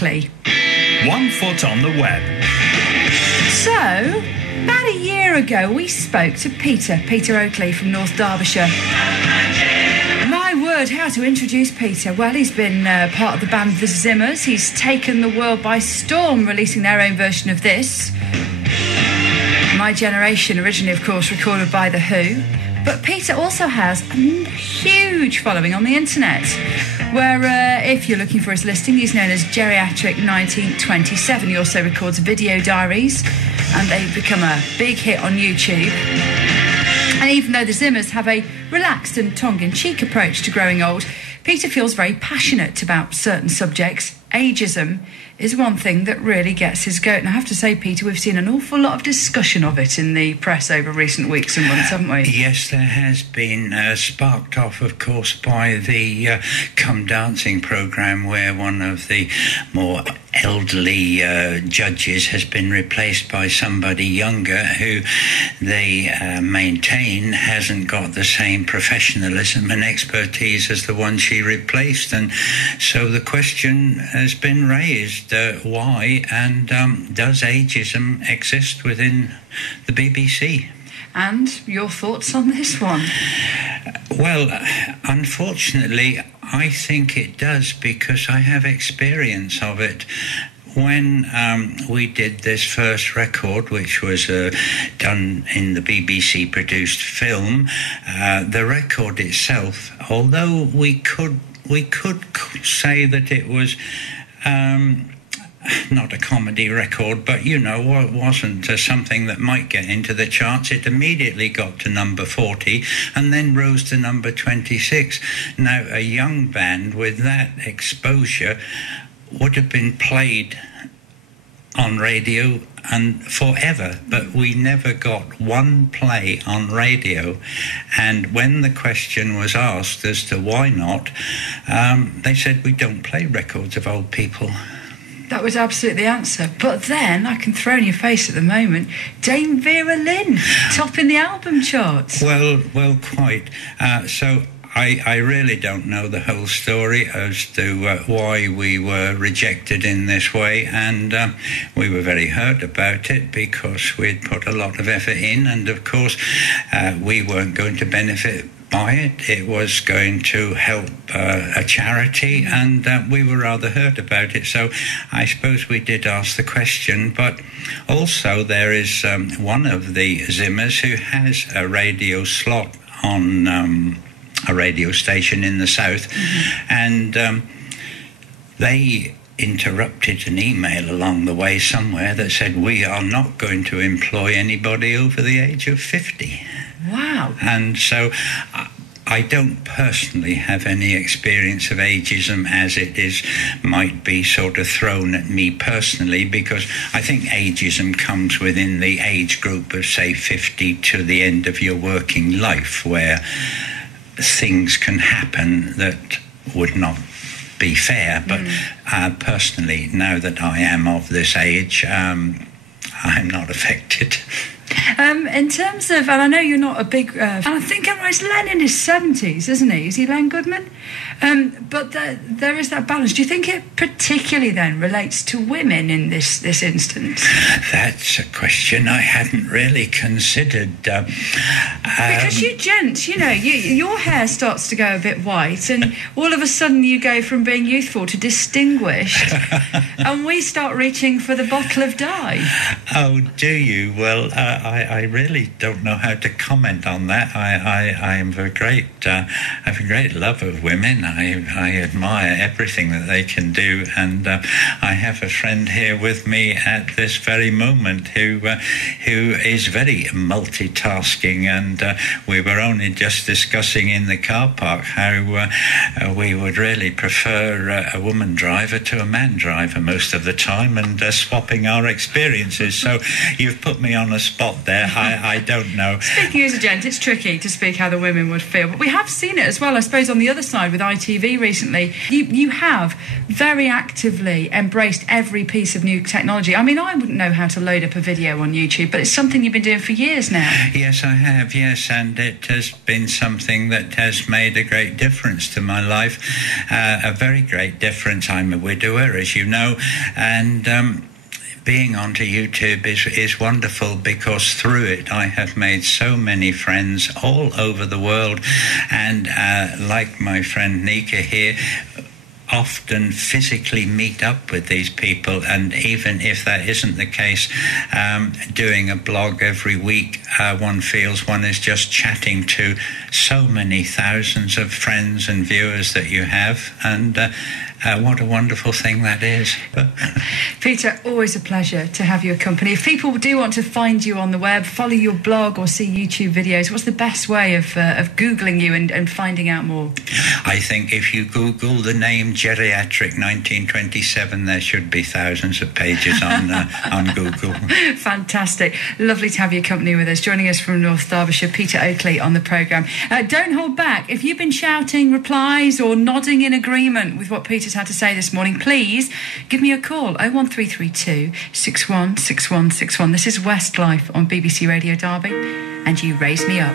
Oakley. 1 foot on the web. So, about a year ago, we spoke to Peter Oakley from North Derbyshire. My word, how to introduce Peter? Well, he's been part of the band The Zimmers. He's taken the world by storm, releasing their own version of this. My Generation, originally, of course, recorded by The Who. But Peter also has a huge following on the internet, where if you're looking for his listing, he's known as Geriatric1927. He also records video diaries, and they've become a big hit on YouTube. And even though the Zimmers have a relaxed and tongue-in-cheek approach to growing old, Peter feels very passionate about certain subjects. Ageism is one thing that really gets his goat. And I have to say, Peter, we've seen an awful lot of discussion of it in the press over recent weeks and months, haven't we? Yes, there has been, sparked off, of course, by the Come Dancing programme, where one of the more elderly judges has been replaced by somebody younger who they maintain hasn't got the same professionalism and expertise as the one she replaced. And so the question has been raised, why and does ageism exist within the BBC? And your thoughts on this one? Well, unfortunately, I think it does, because I have experience of it. When we did this first record, which was done in the BBC-produced film, the record itself, although we could say that it was not a comedy record, but, you know, it wasn't something that might get into the charts. It immediately got to number 40 and then rose to number 26. Now, a young band with that exposure would have been played on radio and forever, but we never got one play on radio. And when the question was asked as to why not, they said, we don't play records of old people. That was absolutely the answer. But then, I can throw in your face at the moment, Dame Vera Lynn, topping the album charts. Well, quite. So I really don't know the whole story as to why we were rejected in this way, and we were very hurt about it, because we'd put a lot of effort in, and of course we weren't going to benefit by it. It was going to help a charity, and we were rather hurt about it. So I suppose we did ask the question. But also there is one of the Zimmers who has a radio slot on a radio station in the south, and they interrupted an email along the way somewhere that said, we are not going to employ anybody over the age of 50. Wow. And so I don't personally have any experience of ageism as it is might be sort of thrown at me personally, because I think ageism comes within the age group of, say, 50 to the end of your working life, where things can happen that would not be fair. But personally, now that I am of this age, I'm not affected. In terms of, and I know you're not a big, and I think it's Len in his 70s, isn't he? Is he Len Goodman? But there is that balance. Do you think it particularly then relates to women in this instance? That's a question I hadn't really considered. Because you gents, you know, your hair starts to go a bit white, and all of a sudden you go from being youthful to distinguished, and we start reaching for the bottle of dye. Oh, do you? Well, I really don't know how to comment on that. I am I have a great love of women. I admire everything that they can do, and I have a friend here with me at this very moment who is very multitasking, and we were only just discussing in the car park how we would really prefer a woman driver to a man driver most of the time, and swapping our experiences. So you've put me on a spot got there. I don't know. Speaking as a gent, it's tricky to speak how the women would feel, but we have seen it as well, I suppose, on the other side with ITV recently. You have very actively embraced every piece of new technology. I mean, I wouldn't know how to load up a video on YouTube, but it's something you've been doing for years now. Yes, I have, yes, and it has been something that has made a great difference to my life, a very great difference. I'm a widower, as you know, and being onto YouTube is wonderful, because through it I have made so many friends all over the world, and like my friend Nika here, often physically meet up with these people, and even if that isn't the case, doing a blog every week, one feels one is just chatting to so many thousands of friends and viewers that you have, and what a wonderful thing that is. Peter, always a pleasure to have your company. If people do want to find you on the web, follow your blog or see YouTube videos, what's the best way of Googling you and finding out more? I think if you Google the name Geriatric1927, there should be thousands of pages on Google. Fantastic. Lovely to have your company with us. Joining us from North Derbyshire, Peter Oakley on the programme. Don't hold back. If you've been shouting replies or nodding in agreement with what Peter's had to say this morning, please give me a call, 01332 616161. This is Westlife on BBC Radio Derby, and you raise me up.